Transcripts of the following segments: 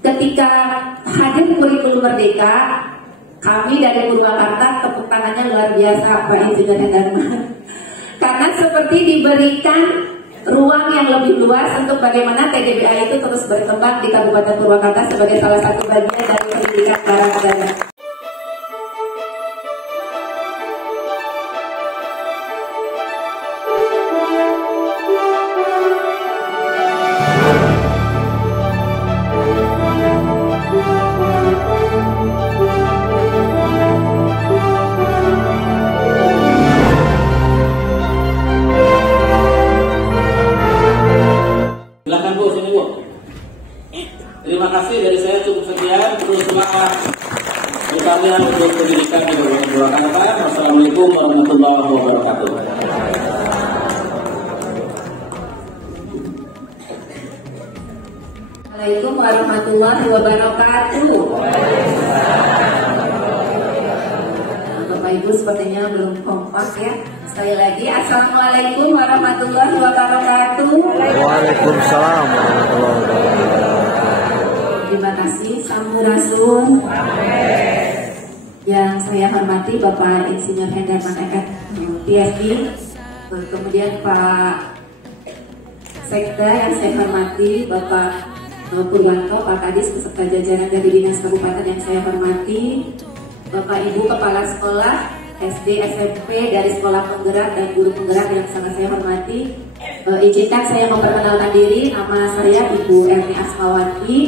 Ketika hadir kurikulum Merdeka, kami dari Purwakarta tepuk tangannya luar biasa Pak Insinyur Hendarman. Karena seperti diberikan ruang yang lebih luas untuk bagaimana TDBA itu terus berkembang di Kabupaten Purwakarta sebagai salah satu bagian dari pendidikan karakter. Silakan Bu, sini Bu. Terima kasih dari saya, cukup sekian. Terus semangat berkarya untuk pendidikan di Purwakarta. Wassalamualaikum warahmatullahi wabarakatuh. Assalamualaikum warahmatullahi wabarakatuh. Bapak Ibu sepertinya belum kompak ya. Sekali lagi, Assalamualaikum warahmatullahi wabarakatuh. Waalaikumsalam warahmatullahi wabarakatuh. Terima kasih, Sampurasun. Yang saya hormati Bapak Insinyur Hendarman Eket, PhD. Kemudian Pak Sekda yang saya hormati Bapak Purwanto, Pak Kadis beserta jajaran dari Dinas Kabupaten yang saya hormati, Bapak Ibu Kepala Sekolah SD, SMP dari Sekolah Penggerak dan Guru Penggerak yang sangat saya hormati. Izinkan saya memperkenalkan diri, nama saya Ibu Erni Asmawati.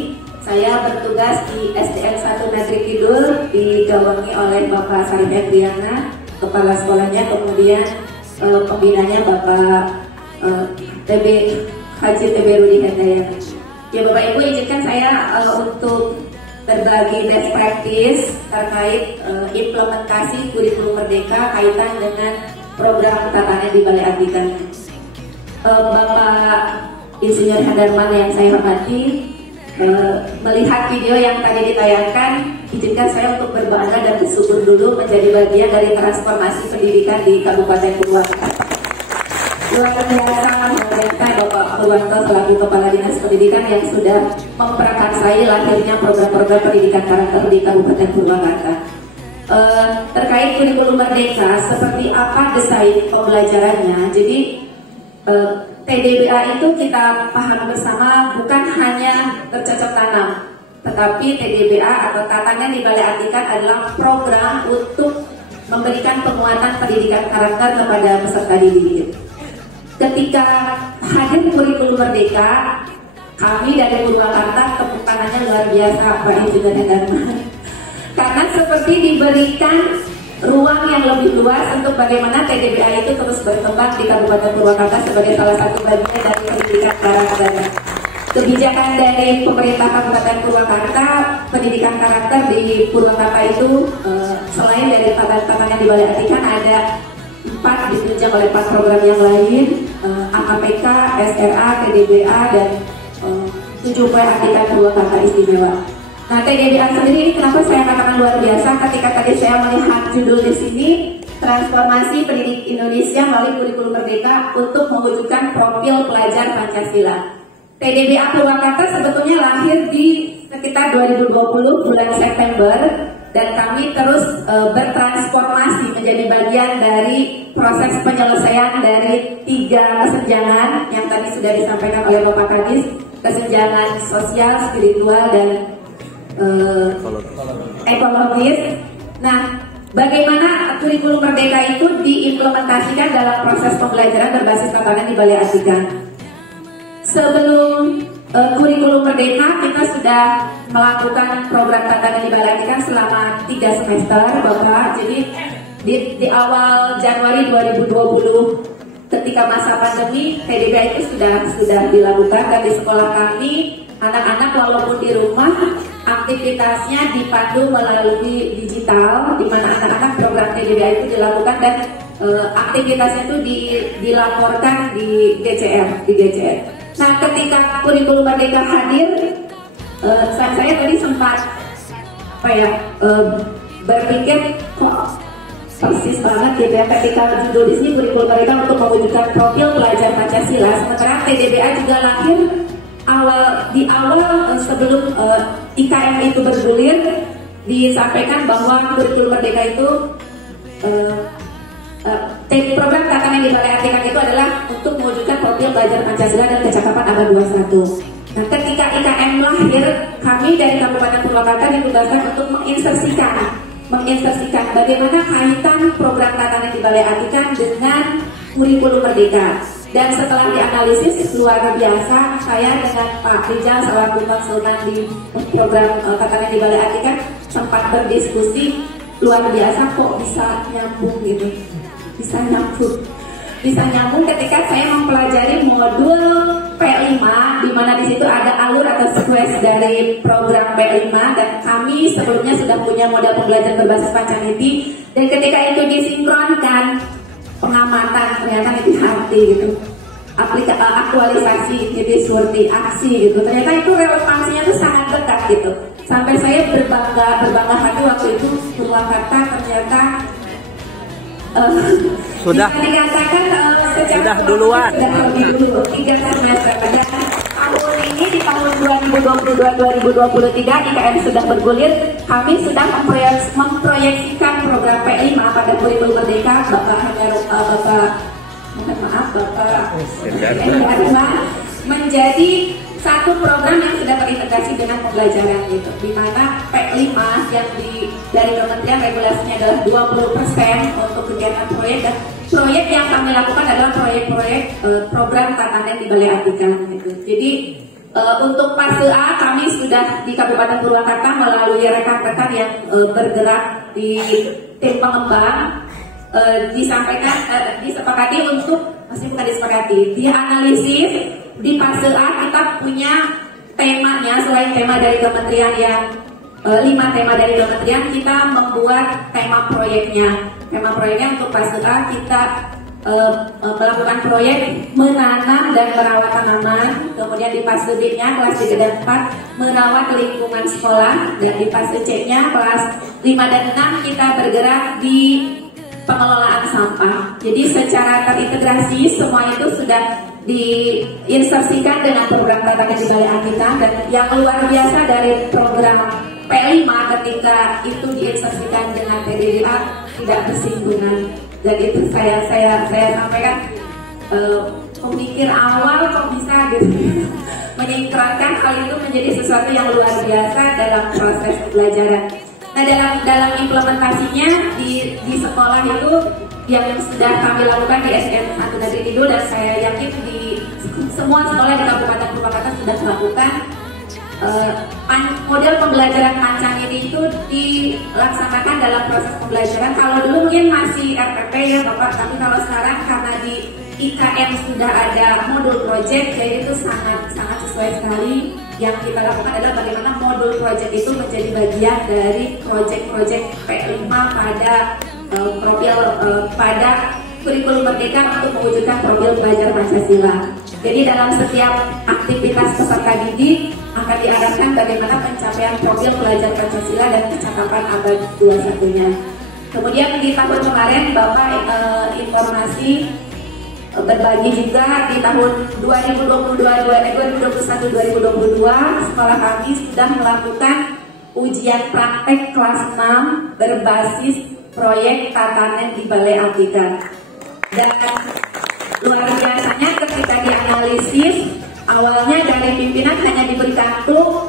Saya bertugas di SDN 1 Negeri Kidul, digawangi oleh Bapak Sarif Edriana, Kepala Sekolahnya, kemudian pembinanya Bapak TB Haji TB Rudi Hendaya. Ya Bapak Ibu, izinkan saya untuk berbagi best practice terkait implementasi kurikulum Merdeka kaitan dengan program tatanan di Balai Adikan. Bapak Insinyur Hendarman yang saya hormati, melihat video yang tadi ditayangkan, izinkan saya untuk berbangga dan bersyukur dulu menjadi bagian dari transformasi pendidikan di Kabupaten Purwakarta. Luar biasa pemerintah Bapak Purwanto selaku Kepala Dinas Pendidikan yang sudah memprakarsai lahirnya program-program pendidikan karakter di Kabupaten Purwakarta. Terkait kurikulum Merdeka, seperti apa desain pembelajarannya? Jadi TDBA itu kita paham bersama bukan hanya bercocok tanam, tetapi TDBA atau tatanan di Balai Adikan adalah program untuk memberikan penguatan pendidikan karakter kepada peserta didik. Ketika hadir kurikulum Merdeka, kami dari Purwakarta tepuk tangannya luar biasa Pak Insinyur Hendarman. Karena seperti diberikan ruang yang lebih luas untuk bagaimana TDBA itu terus berkembang di Kabupaten Purwakarta sebagai salah satu bagian dari pendidikan karakter. Kebijakan dari pemerintah Kabupaten Purwakarta, pendidikan karakter di Purwakarta itu selain dari tatanan di Balai Adikan ada 4 ditunjang oleh 4 program yang lain, AKPK, SRA, TDBA, dan 7 Adikan Purwakarta Istimewa. Nah, TDBA sendiri ini kenapa saya katakan luar biasa ketika tadi saya melihat judul di sini, transformasi pendidik Indonesia melalui kurikulum Merdeka untuk mewujudkan profil pelajar Pancasila. TDBA Purwakarta sebetulnya lahir di sekitar 2020 bulan September, dan kami terus bertransformasi menjadi bagian dari proses penyelesaian dari 3 kesenjangan yang tadi sudah disampaikan oleh Bapak Kadis, kesenjangan sosial, spiritual, dan ekologis. Nah, bagaimana kurikulum Merdeka itu diimplementasikan dalam proses pembelajaran berbasis tatanan di Balai Adikan? Sebelum kurikulum Merdeka, kita sudah melakukan program tatanan di Balai Adikan selama 3 semester, Bapak. Jadi di awal Januari 2020, ketika masa pandemi, TDBA itu sudah dilakukan, dan di sekolah kami anak-anak walaupun di rumah aktivitasnya dipandu melalui digital, di mana anak-anak program TDBA itu dilakukan, dan aktivitasnya itu dilaporkan di GCR. Nah, ketika kurikulum Merdeka hadir, saya tadi sempat berpikir kok persis banget gitu ya, ketika judul di sini kurikulum Merdeka untuk mewujudkan profil pelajar Pancasila, sementara TDBA juga lahir di awal sebelum IKM itu bergulir disampaikan bahwa kurikulum merdeka itu program tatanan di Balai Atikan itu adalah untuk mewujudkan profil belajar Pancasila dan kecakapan abad 21. Nah, ketika IKM lahir, kami dari Kabupaten Purwakarta ditugaskan untuk menginsersikan bagaimana kaitan program tatanan di Balai Atikan dengan kurikulum merdeka. Dan setelah dianalisis luar biasa, saya dengan Pak Rijal selaku konsultan di program tatanan di Balai Atikan sempat berdiskusi luar biasa kok bisa nyambung gitu. Bisa nyambung ketika saya mempelajari modul P5 di mana di situ ada alur atau sequence dari program P5 dan kami sebelumnya sudah punya model pembelajaran berbasis Pancaniti dan ketika itu disinkronkan pengamatan ternyata itu hati gitu. Aktualisasi jadi seperti aksi gitu. Ternyata itu relevansinya tuh sangat dekat gitu. Sampai saya berbangga hati waktu itu Purwakarta ternyata sudah dikatakan sudah duluan. Sudah lebih dulu 3 semester. Dan tahun ini di tahun 2022-2023 IKM sudah bergulir. Kami sudah memproyeksikan program P5 pada kurikulum merdeka. Bapak menjadi satu program yang sudah terintegrasi dengan pembelajaran gitu, di mana P5 yang dari Kementerian regulasinya adalah 20% untuk kegiatan proyek dan proyek yang kami lakukan adalah proyek-proyek program tatanan di Balai Atikan gitu. Jadi untuk fase A kami sudah di Kabupaten Purwakarta melalui rekan-rekan yang bergerak di tim pengembang disepakati untuk dianalisis di fase A kita punya temanya selain tema dari kementerian yang 5 tema dari kementerian kita membuat tema proyeknya untuk fase A kita melakukan proyek menanam dan merawat tanaman, kemudian di fase B nya kelas 3 dan 4 merawat lingkungan sekolah dan di fase C nya kelas 5 dan 6 kita bergerak di pengelolaan sampah. Jadi secara terintegrasi semua itu sudah diinsersikan dengan program tatanan di Balai Atikan dan yang luar biasa dari program P5 ketika itu diinsersikan dengan PDDA tidak bersinggungan dan itu saya sampaikan pemikir awal kok bisa gitu menyinkronkan hal itu menjadi sesuatu yang luar biasa dalam proses pembelajaran. Nah dalam implementasinya di sekolah itu yang sudah kami lakukan di SM 1 Negeri Kidul dan saya yakin di semua sekolah di Kabupaten Purwakarta sudah melakukan model pembelajaran Pancaniti itu dilaksanakan dalam proses pembelajaran. Kalau dulu mungkin masih RPP ya Bapak, tapi kalau sekarang karena di IKM sudah ada modul project, jadi itu sangat sesuai sekali. Yang kita lakukan adalah bagaimana modul project itu menjadi bagian dari project P5 pada pada kurikulum merdeka untuk mewujudkan profil pelajar Pancasila. Jadi dalam setiap aktivitas peserta didik akan diarahkan bagaimana pencapaian profil pelajar Pancasila dan kecakapan abad 21-nya. Kemudian di tahun kemarin Bapak informasi berbagi juga di tahun 2021-2022 sekolah kami sudah melakukan ujian praktek kelas 6 berbasis proyek tatanan di Balai Atikan. Dan luar biasanya ketika dianalisis awalnya dari pimpinan hanya diberi kartu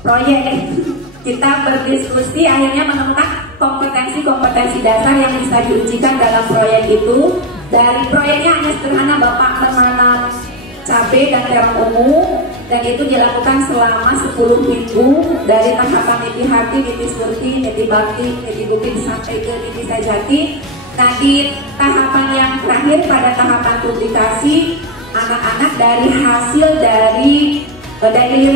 proyek. Kita berdiskusi akhirnya menemukan kompetensi dasar yang bisa diujikan dalam proyek itu. Dari proyeknya hanya sederhana Bapak menanam cabai dan terong ungu dan itu dilakukan selama 10 minggu dari tahapan niti hati, niti surti, niti bakti, niti bukti sampai ke niti sajati. Nah di tahapan yang terakhir pada tahapan publikasi anak-anak dari hasil dari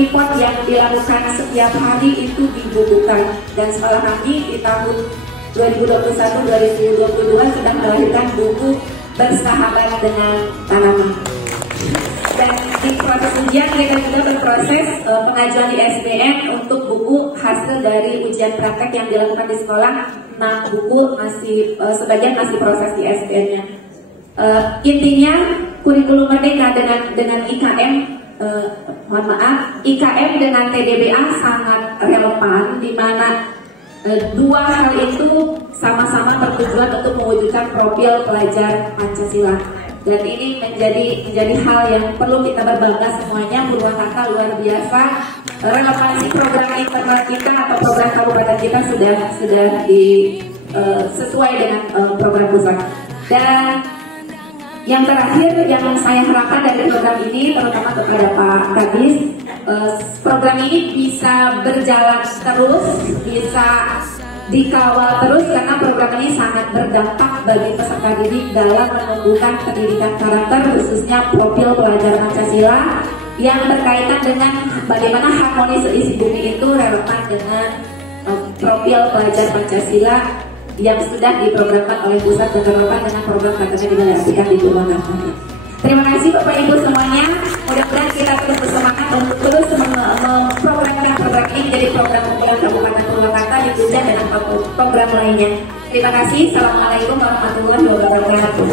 report yang dilakukan setiap hari itu dibukukan dan sekolah kami di tahun 2021-2022 sudah melahirkan buku bersahabat dengan tanaman. Dan di proses ujian kita juga berproses pengajuan di SBM untuk buku hasil dari ujian praktek yang dilakukan di sekolah. Nah buku masih sebagian masih proses di SBM-nya. Intinya kurikulum merdeka dengan IKM mohon maaf, IKM dengan TDBA sangat relevan, di mana dua hal itu sama-sama bertujuan untuk mewujudkan profil pelajar Pancasila. Dan ini menjadi hal yang perlu kita berbangga semuanya. Purwakarta luar biasa, relevansi program internal kita atau program kabupaten kita sudah sesuai dengan program pusat. Dan yang terakhir yang saya harapkan dari program ini, terutama kepada Pak Kadis, program ini bisa berjalan terus, bisa dikawal terus, karena program ini sangat berdampak bagi peserta didik dalam menumbuhkan pendidikan karakter, khususnya profil pelajar Pancasila yang berkaitan dengan bagaimana harmoni seisi bumi itu relevan dengan profil pelajar Pancasila yang sudah diprogramkan oleh pusat dan relevan dengan program katanya direalisasikan di Purwakarta. Terima kasih Bapak Ibu semuanya. Mudah-mudahan kita terus bersemangat untuk terus memprogramkan program ini menjadi program unggulan Kabupaten Purwakarta ditunjang dengan program lainnya. Terima kasih. Assalamualaikum warahmatullahi wabarakatuh.